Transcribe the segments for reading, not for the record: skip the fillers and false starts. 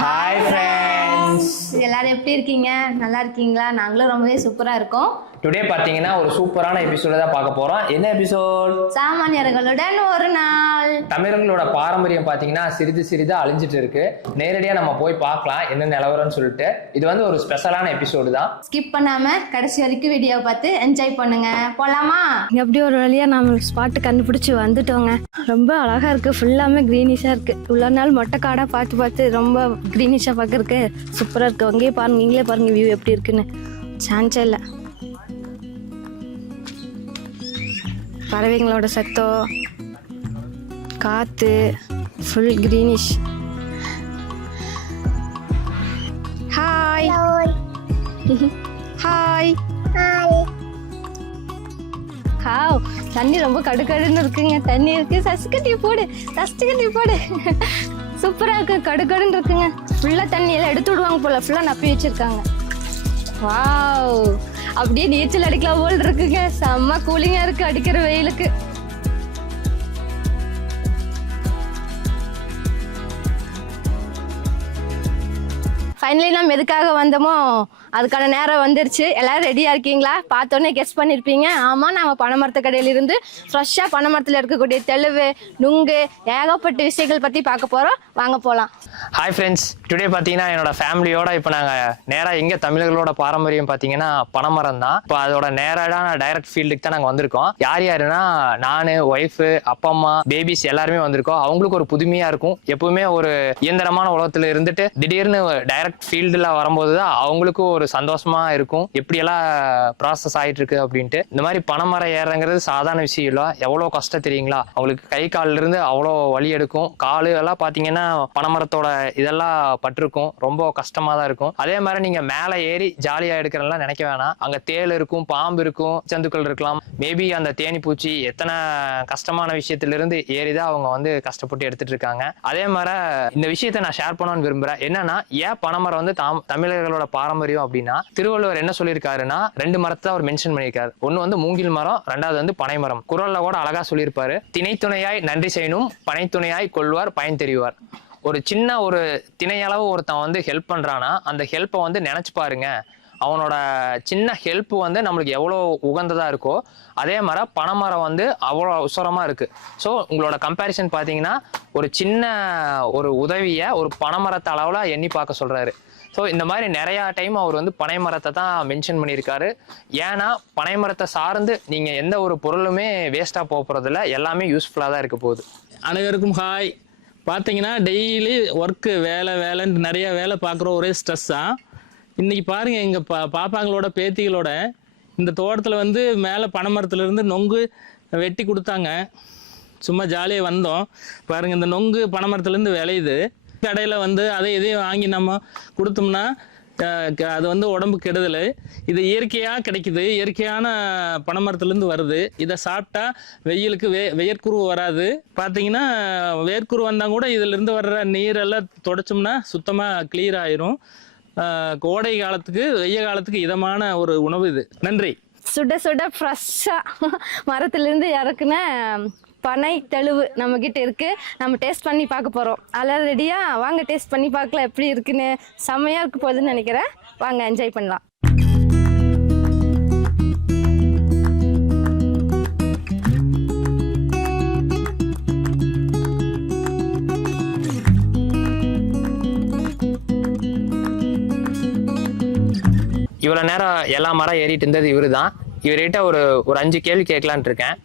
Hi friends, எல்லாரும் எப்படி இருக்கீங்க? நல்லா இருக்கீங்களா? நாங்களும் ரொம்பவே சூப்பரா இருக்கோம். டுடே பாத்தீங்கன்னா ஒரு சூப்பரான எபிசோட தான் பார்க்க போறோம். என்ன எபிசோட்? சாமானியர்களுடன் ஒரு நாள். தமிழர்களோட பாரம்பரியம் பாத்தீங்கன்னா சிறிது சிறிதா அழிஞ்சிட்டு இருக்கு. நேரடியா நம்ம போய் பார்க்கலாம் என்ன நிலவரம்னு சொல்லிட்டு. இது வந்து ஒரு ஸ்பெஷலான எபிசோடு தான். ஸ்கிப் பண்ணாம கடைசி வரைக்கும் வீடியோ பார்த்து என்ஜாய் பண்ணுங்க. போலாமா? எப்படி ஒரு வழியா நம்ம ஸ்பாட்டு கண்டுபிடிச்சு வந்துட்டோங்க. ரொம்ப அழகா இருக்கு, ஃபுல்லாமே கிரீனிஷா இருக்கு. இவ்வளோ நாள் மொட்டை காடா பார்த்து பார்த்து ரொம்ப கிரீனிஷா பார்க்கறதுக்கு சூப்பரா இருக்கு. அங்கேயே பாருங்க, நீங்களே பாருங்க வியூ எப்படி இருக்குன்னு. சான்ஸே இல்லை. பறவைங்களோட சத்தம், காத்து, full greenish. Hi hi have, தண்ணி ரொம்ப கடுக்கடுன்னு இருக்குங்க. தண்ணி இருக்கு. சஸ்கட்டி போடு, சஸ்கட்டி போடு. சூப்பரா இருக்கு, கடுக்கடுன்னு இருக்குங்க. ஃபுல்லா தண்ணி எல்லாம் எடுத்து விடுவாங்க போல, ஃபுல்லா நப்பி வச்சிருக்காங்க. வாவ், அப்படியே நீச்சல் அடிக்கலாம் போல் இருக்குங்க. செம்ம கூலிங்கா இருக்கு அடிக்கிற வெயிலுக்கு. ஃபைனலி நம்ம எதுக்காக வந்தோமோ அதுக்கான நேரம் வந்துருச்சு. எல்லாரும் ரெடியாக இருக்கீங்களா? பார்த்தோன்னே கெஸ் பண்ணியிருப்பீங்க. ஆமாம், நம்ம பனைமரத்து கடையிலிருந்து ஃப்ரெஷ்ஷாக பனைமரத்தில் இருக்கக்கூடிய தெளிவு, நுங்கு, ஏகப்பட்ட விஷயங்கள் பற்றி பார்க்க போகிறோம். வாங்க போகலாம். ஹாய் ஃப்ரெண்ட்ஸ், டுடே பார்த்தீங்கன்னா என்னோட ஃபேமிலியோட இப்போ நாங்கள் நேராக எங்கே தமிழர்களோட பாரம்பரியம் பார்த்தீங்கன்னா பனைமரம் தான். இப்போ அதோட நேரான டைரக்ட் ஃபீல்டுக்கு தான் நாங்கள் வந்திருக்கோம். யார் யாருன்னா நான், ஒய்ஃபு, அப்பா அம்மா, பேபிஸ் எல்லாருமே வந்திருக்கோம். அவங்களுக்கு ஒரு புதுமையாக இருக்கும். எப்பவுமே ஒரு இயந்திரமான உலகத்தில் இருந்துட்டு திடீர்னு டைரக்ட் ஃபீல்டில் வரும்போது தான் அவங்களுக்கும் ஒரு சந்தோஷமா இருக்கும். எப்படியெல்லாம் ப்ராசஸ் ஆகிட்டு இருக்கு அப்படின்ட்டு. இந்த மாதிரி பனைமரம் ஏறங்கிறது சாதாரண விஷயம் இல்லை. எவ்வளோ கஷ்டம் தெரியுங்களா? அவங்களுக்கு கை காலில் இருந்து அவ்வளோ வலி எடுக்கும். காலு எல்லாம் பார்த்தீங்கன்னா பனைமரத்தோட இதெல்லாம் பட்டிருக்கும். ரொம்ப கஷ்டமா தான் இருக்கும். அதே மாதிரி நீங்க மேலே ஏறி ஜாலியா எடுக்கிறலாம் நினைக்க வேணாம். அங்க தேள் இருக்கும், பாம்பு இருக்கும், ஜந்துக்கள் இருக்கலாம், மேபி அந்த தேனி பூச்சி, எத்தனை கஷ்டமான விஷயத்திலிருந்து ஏறிதான் அவங்க வந்து கஷ்டப்பட்டு எடுத்துட்டு இருக்காங்க. அதே மாதிரி இந்த விஷயத்த நான் ஷேர் பண்ணணும்னு விரும்புறேன். என்னன்னா, ஏன் பனைமரம் வந்து தமிழர்களோட பாரம்பரியம் அப்படின்னா, திருவள்ளுவர் என்ன சொல்லியிருக்காருன்னா 2 மரத்தை அவர் மென்ஷன் பண்ணியிருக்காரு. ஒன்னு வந்து மூங்கில் மரம், 2வது வந்து பனை மரம். குறள்ல கூட அழகா சொல்லியிருப்பாரு, திணைத்துணையாய் நன்றி செய்யணும், பனைத்துணையாய் கொள்வார் பயன் தெரிவார். ஒரு சின்ன ஒரு திணையளவு ஒருத்தன் வந்து ஹெல்ப் பண்றானா, அந்த ஹெல்ப்பை வந்து நினைச்சு பாருங்க. அவனோட சின்ன ஹெல்ப் வந்து நம்மளுக்கு எவ்வளோ உகந்ததா இருக்கோ, அதே மாதிரி பனைமரம் வந்து அவ்வளோ அவசரமா இருக்கு. ஸோ உங்களோட கம்பேரிசன் பார்த்தீங்கன்னா, ஒரு சின்ன ஒரு உதவியை ஒரு பனைமரத்தை அளவுல எண்ணி பார்க்க சொல்றாரு. ஸோ இந்த மாதிரி நிறையா டைம் அவர் வந்து பனைமரத்தை தான் மென்ஷன் பண்ணியிருக்காரு. ஏன்னா பனைமரத்தை சார்ந்து நீங்கள் எந்த ஒரு பொருளுமே வேஸ்ட்டாக போக போகிறதில்ல, எல்லாமே யூஸ்ஃபுல்லாக தான் இருக்க போகுது. அனைவருக்கும் ஹாய். பார்த்தீங்கன்னா டெய்லி ஒர்க்கு வேலைன்னு நிறைய வேலை பார்க்குற ஒரே ஸ்ட்ரெஸ் தான். இன்றைக்கி பாருங்கள், எங்கள் பாப்பாங்களோட பேத்திகளோட இந்த தோட்டத்தில் வந்து மேலே பனைமரத்துலேருந்து நொங்கு வெட்டி கொடுத்தாங்க. சும்மா ஜாலியாக வந்தோம். பாருங்கள், இந்த நொங்கு பனைமரத்துலேருந்து விளையுது. கடையில் வந்து அதை இதையும் வாங்கி நம்ம கொடுத்தோம்னா அது வந்து உடம்பு கெடுதல். இது இயற்கையாக கிடைக்குது, இயற்கையான பனைமரத்துலேருந்து வருது. இதை சாப்பிட்டா வெயிலுக்கு வேர்க்குரு வராது. பார்த்தீங்கன்னா வேர்க்குரு வந்தால் கூட இதிலேருந்து வர்ற நீரெல்லாம் தொடச்சோம்னா சுத்தமாக கிளியர் ஆயிரும். கோடை காலத்துக்கு வெய்ய காலத்துக்கு இதமான ஒரு உணவு இது. நன்றி. சுட சுட ஃப்ரெஷ்ஷாக மரத்துலேருந்து இறக்குன பனை தெளிவு நம்ம கிட்ட இருக்கு. நம்ம டேஸ்ட் பண்ணி பார்க்க போகிறோம். அதெல்லாம் ரெடியா? வாங்க டேஸ்ட் பண்ணி பார்க்கலாம் எப்படி இருக்குன்னு. செம்மையாக இருக்க போகுதுன்னு நினைக்கிறேன். வாங்க என்ஜாய் பண்ணலாம். இவ்வளோ நேரம் எல்லா மரம் ஏறிட்டு இருந்தது இவரு தான். இவர்கிட்ட ஒரு 5 கேள்வி கேட்கலான்ட்டு இருக்கேன்.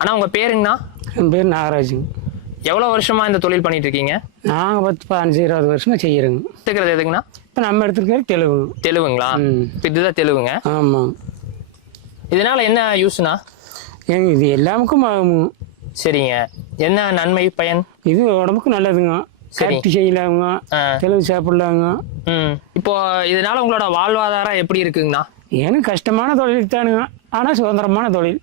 ஆனால் உங்கள் பேருங்கண்ணா? என் பேர் நாகராஜுங்க. எவ்வளோ வருஷமா இந்த தொழில் பண்ணிட்டு இருக்கீங்க? நாங்கள் 10, 15, 20 வருஷமா செய்கிறோங்க. எடுத்துக்கிறது எதுங்கண்ணா? இப்போ நம்ம எடுத்துக்கிறது தெலுங்கு. தெலுங்குங்களா? இப்போ இதுதான் தெலுங்குங்க. ஆமாம். இதனால என்ன யூஸ்னா? ஏங்க இது எல்லாமுக்கும் ஆகுங்க. சரிங்க, என்ன நன்மை பயன்? இது உடம்புக்கு நல்லதுங்க. கட்டி செய்யலாங்க, தெலுங்கு சாப்பிடலாங்க. இப்போ இதனால உங்களோட வாழ்வாதாரம் எப்படி இருக்குங்கண்ணா? ஏன்னா கஷ்டமான தொழில் தானுங்க, ஆனால் சுதந்திரமான தொழில்.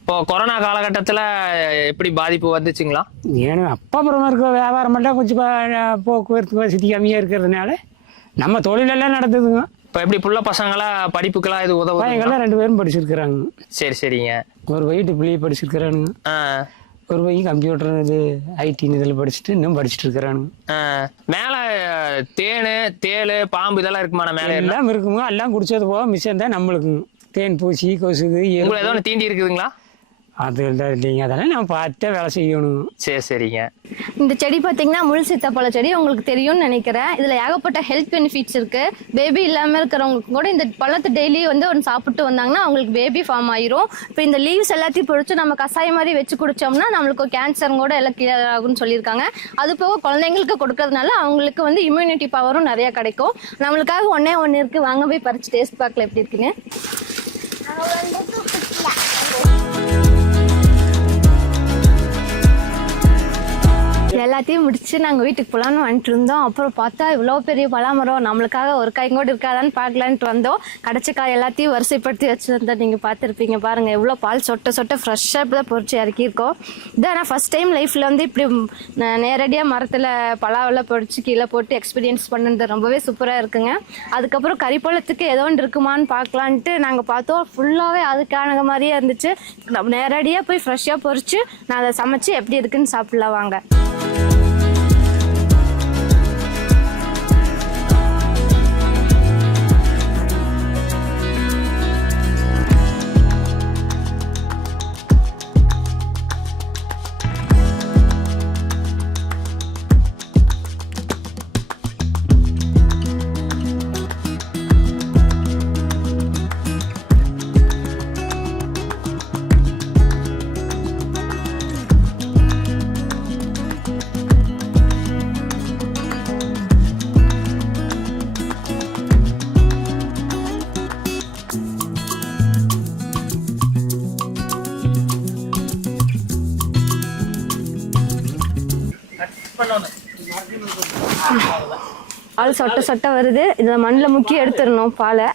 இப்போ கொரோனா காலகட்டத்தில் எப்படி பாதிப்பு வந்துச்சுங்களா? ஏன்னா அப்பா அப்புறமா இருக்க வியாபாரம் மட்டும் கொஞ்சம் போக்குவரத்து வசதி கம்மியாக இருக்கிறதுனால நம்ம தொழிலெல்லாம் நடந்ததுங்க. இப்போ எப்படி புள்ள பசங்களாம் படிப்புக்கெல்லாம் இது உதவும்? பையங்கள்லாம் 2 பேரும் படிச்சிருக்கிறாங்க. சரி சரிங்க. ஒரு வயிட்டு பிள்ளையை படிச்சிருக்கிறானுங்க. ஒரு பையன் கம்ப்யூட்டர் இது ஐடின்னு இதில் படிச்சுட்டு இன்னும் படிச்சுட்டு இருக்கிறானுங்க. மேல தேனு தேளு பாம்பு இதெல்லாம் இருக்குமான மேல எல்லாம் இருக்குங்க. எல்லாம் குடிச்சது போக மிச்சம் தான் நம்மளுக்கு தேன் பூச்சி கொசுகு உங்களை ஏதோ ஒன்று தீண்டி இருக்குதுங்களா? அது இல்லைங்க. அதெல்லாம் நான் பார்த்துட்டே வேலை செய்யணும். சரிங்க. இந்த செடி பார்த்தீங்கன்னா முள் சீத்தாப்பழ செடி உங்களுக்கு தெரியும்னு நினைக்கிறேன். இதில் ஏகப்பட்ட ஹெல்த் பெனிஃபிட்ஸ் இருக்கு. பேபி இல்லாமல் இருக்கிறவங்களுக்கு கூட இந்த பழத்தை டெய்லி வந்து ஒன்று சாப்பிட்டு வந்தாங்கன்னா அவங்களுக்கு பேபி ஃபார்ம் ஆயிரும். இப்போ இந்த லீவ்ஸ் எல்லாத்தையும் பொறிச்சு நம்ம கசாயம் மாதிரி வச்சு குடிச்சோம்னா நம்மளுக்கு கேன்சர் கூட எல்லாம் கிளியர் ஆகும்னு சொல்லியிருக்காங்க. அது போக குழந்தைங்களுக்கு கொடுக்கறதுனால அவங்களுக்கு வந்து இம்யூனிட்டி பவரும் நிறைய கிடைக்கும். நம்மளுக்காக ஒன்னே ஒன்று இருக்கு, வாங்க போய் பறிச்சு டேஸ்ட் பார்க்கல எப்படி இருக்குன்னு. எல்லாத்தையும் முடிச்சு நாங்கள் வீட்டுக்கு போகலான்னு வந்துட்டு இருந்தோம். அப்புறம் பார்த்தா இவ்வளோ பெரிய பலாமரம், நம்மளுக்காக ஒரு காய் கூட இருக்காதான்னு பார்க்கலான்ட்டு வந்தோம். கிடைச்ச காய் எல்லாத்தையும் வரிசைப்படுத்தி வச்சுருந்தோம். நீங்கள் பார்த்துருப்பீங்க பாருங்கள், எவ்வளோ பால் சொட்ட சொட்ட ஃப்ரெஷ்ஷாக இப்போ தான் பொறிச்சு இறக்கியிருக்கோம். இதான் நான் ஃபஸ்ட் டைம் லைஃப்பில் வந்து இப்படி நேரடியாக மரத்தில் பலாவெல்லாம் பொறிச்சு கீழே போட்டு எக்ஸ்பீரியன்ஸ் பண்ணுறது ரொம்பவே சூப்பராக இருக்குங்க. அதுக்கப்புறம் கறிப்பழத்துக்கு ஏதோ ஒன்று இருக்குமான்னு பார்க்கலான்ட்டு நாங்கள் பார்த்தோம். ஃபுல்லாகவே அதுக்கான மாதிரியே இருந்துச்சு. நேரடியாக போய் ஃப்ரெஷ்ஷாக பொறிச்சு நான் அதை சமைச்சு எப்படி இருக்குன்னு சாப்பிட்லாம் வாங்க. பால் சொட்ட சொட்ட வருது. இதில் மண்ணில் முக்கி எடுத்துடணும் பாலை.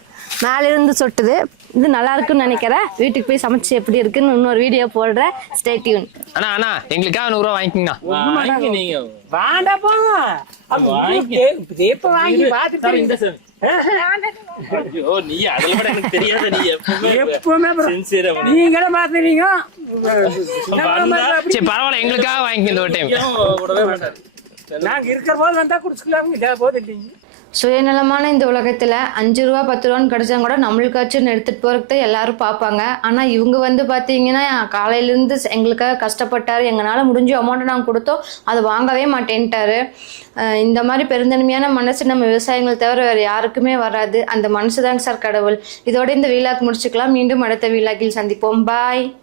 மேலிருந்து சொட்டுது. இது நல்லா இருக்குன்னு நினைக்கிறேன். வீட்டுக்கு போய் சமைச்சு எப்படி இருக்குன்னு இன்னொரு வீடியோ போடுறேன். Stay tune. அண்ணா எங்களுக்காக 100 ரூபா வாங்கிக்கிங்கண்ணா. நீங்க வாண்டா போங்க. நீ அதில் விட எனக்கு தெரியாத நீ எப்பவுமே நீங்களே பாத்துறீங்க. சரி பரவாயில்ல, எங்களுக்காக வாங்கிக்க இந்த ஒரு டைம். நாங்க இருக்கிற போது வந்தா குடிச்சுக்கலாம் போது இல்லைங்க. சுயநலமான இந்த உலகத்தில் 5 ரூபா 10 ரூபான்னு கிடைச்சா கூட நம்மளுக்காச்சும் எடுத்துகிட்டு போகிறதுக்கு எல்லாரும் பார்ப்பாங்க. ஆனால் இவங்க வந்து பார்த்தீங்கன்னா காலையிலேருந்து எங்களுக்காக கஷ்டப்பட்டார். எங்களால் முடிஞ்ச அமௌண்ட்டை நாங்கள் கொடுத்தோம், அதை வாங்கவே மாட்டேன்ட்டாரு. இந்த மாதிரி பெருந்தன்மையான மனசு நம்ம விவசாயிகள் தவிர வேறு யாருக்குமே வராது. அந்த மனசு தாங்க சார் கடவுள். இதோட இந்த வீலாக் முடிச்சுக்கலாம். மீண்டும் அடுத்த வீலாக்கில் சந்திப்போம். பாய்.